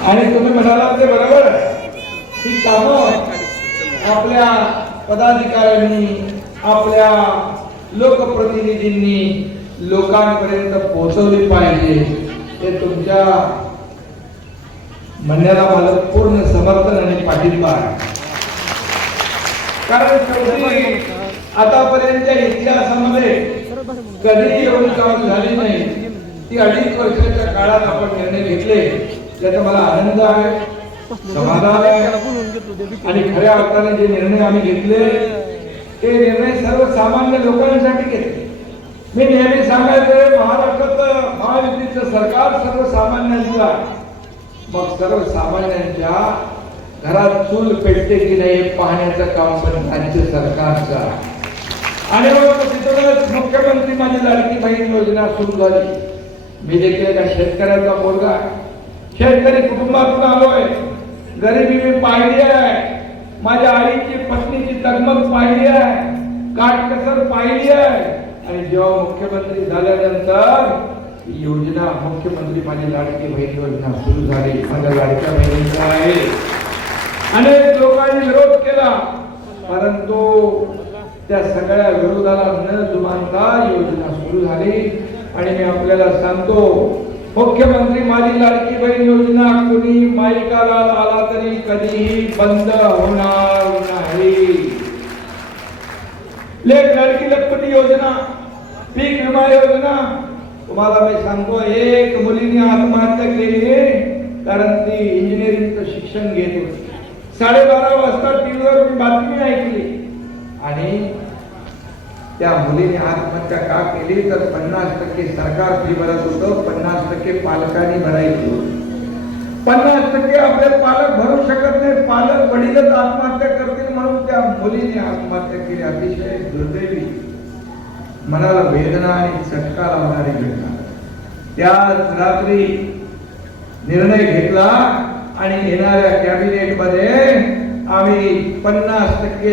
आणि तुम्ही म्हणालात ते बरोबर, ही कामं आपल्या पदाधिकाऱ्यांनी, आपल्या लोकप्रतिनिधींनी लोकांपर्यंत पोहोचवली पाहिजे. ते तुमच्या म्हणण्याला मला पूर्ण समर्थन आणि पाठिंबा आहे. कारण आतापर्यंतच्या इतिहासामध्ये कधी एवढी काम झाली नाही. ती 2.5 वर्षाच्या काळात आपण निर्णय घेतले, याचा मला आनंद आहे, समाधान आहे. आणि खऱ्या अर्थाने जे निर्णय आम्ही घेतले ते निर्णय सर्वसामान्य लोकांसाठी घेतले. मी नेहमी सांगायचं, महाराष्ट्राचं महायुतीचं सरकार सर्वसामान्यांचं, मग सर्वसामान्यांच्या घरात चूल पेटते की नाही हे पाहण्याचं काम पण राज्य सरकारचं. आणि मग तिथूनच मुख्यमंत्री माझी लाडकी बहीण योजना सुरू झाली. मी देखील एका शेतकऱ्याचा मुलगा, शेतकरी कुटुंबातून आलोय. गरिबी मी पाहिली आहे, माझ्या आईची पत्नीची तगमग पाहिली आहे, काटकसर पाहिली आहे. आणि जेव्हा मुख्यमंत्री झाल्यानंतर ही योजना, मुख्यमंत्री माझी लाडकी बहीण योजना सुरू झाली. माझ्या लाडक्या बहिणीचा आहे. अनेक लोकांनी विरोध केला, परंतु त्या सगळ्या विरोधाला न जुमानता योजना सुरू झाली. आणि मी आपल्याला सांगतो, मुख्यमंत्री माझी लाडकी बहीण योजना कुणी माईकाला आला तरी कधीही बंद होणार नाही. लेक लाडकी लखपती योजना, पीक विमा योजना, तुम्हाला मी सांगतो, एक मुलीने आत्महत्या केली कारण ती इंजिनिअरिंगचं शिक्षण घेत होती. 12:30 वाजता टीव्हीवर मी बातमी ऐकली आणि त्या मुलीने आत्महत्या का केली तर 50% सरकार फी भरत होतं, 50% पालकांनी भरायची होती. 50% आपले पालक भरू शकत नाही, पालक वडीलच आत्महत्या करतील म्हणून त्या मुलीने आत्महत्या केली. अतिशय दुर्दैवी, मनाला वेदना आणि चटका लावणारी घटना. त्याच रात्री निर्णय घेतला आणि येणाऱ्या कॅबिनेट मध्ये आम्ही 50%